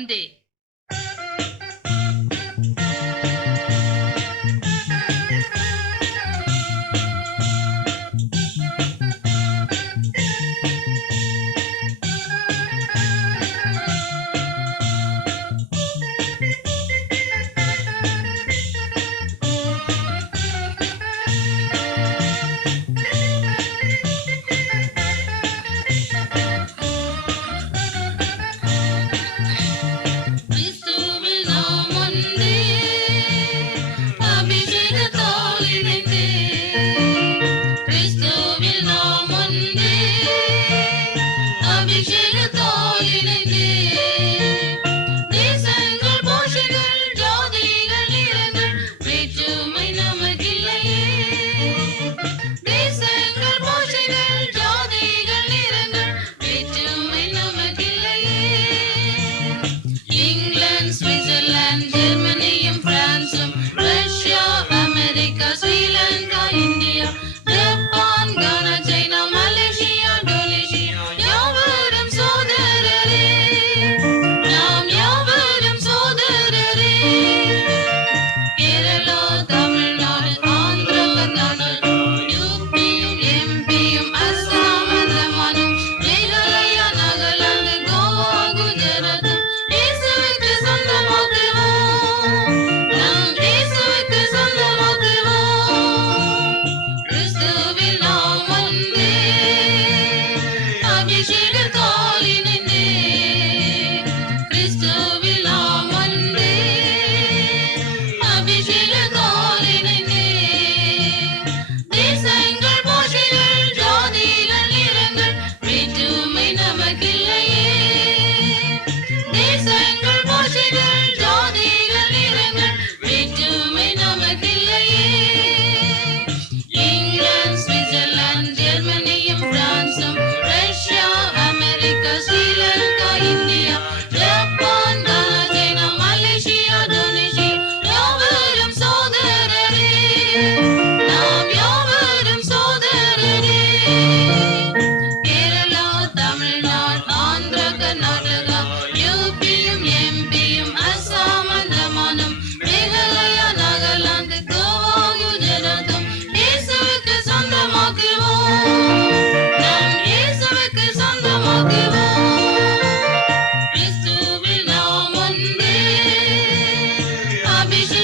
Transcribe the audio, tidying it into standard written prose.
ஒன்றே. கிறிஸ்துவில் நாம் ஒன்றே, அபிஷேகத்தால் இணைந்தே. கிறிஸ்துவில் நாம் ஒன்றே, அபிஷேகத்தால் இணைந்தே. தேசங்கள், பாஷைகள், ஜாதிகள், நிறங்கள், வேற்றுமை நமக்கில்லையே. தேசங்கள், பாஷைகள், ஜாதிகள், நிறங்கள், வேற்றுமை நமக்கில்லையே. இங்கிலாந்து, சுவிட்சர்லாந்து, ஜெர்மனியும், பிரான்சும், Russia, America, Sri Lanka, India, Japan, Ghana, China, Malaysia, Indonesia, யாவரும் சோதரரே. நாம் யாவரும் சோதரரே. கேரளா, தமிழ்நாடு, ஆந்திரா, கர்நாடகா, யூபியும், எம்பியும், அஸ்ஸாம், அந்தமானும், மேகாலயா, நாகாலாந்து, கோவா, குஜராத்தும் இயேசுவுக்கு சொந்தமாக்குவோம். நாம் இயேசுவுக்கு சொந்தமாக்குவோம். கிறிஸ்துவில் நாம் ஒன்றே, அபிஷேகத்தால் இணைந்தே. கிறிஸ்துவில் நாம் ஒன்றே, அபிஷேகத்தால் இணைந்தே. தேசங்கள், பாஷைகள், ஜாதிகள், நிறங்கள், வேற்றுமை நமக்கில்லையே. தேசங்கள், பாஷைகள், ஜாதிகள், நிறங்கள், வேற்றுமை நமக்கில்லையே. இங்கிலாந்து, சுவிட்சர்லாந்து, ஜெர்மனியும், பிரான்சும், Russia, America, Sri Lanka, India, Japan, Ghana, China, Malaysia, Indonesia, யாவரும் சோதரரே. நாம் யாவரும் சோதரரே. கேரளா, தமிழ்நாடு, ஆந்திரா, கர்நாடகா, யூபியும், எம்பியும், அஸ்ஸாம், அந்தமானும், மேகாலயா, நாகாலாந்து, கோவா, குஜராத்தும் இயேசுவுக்கு சொந்தமாக்குவோம். நாம் இயேசுவுக்கு சொந்தமாக்குவோம். கிறிஸ்துவில் நாம் ஒன்றே, அபிஷேகத்தால்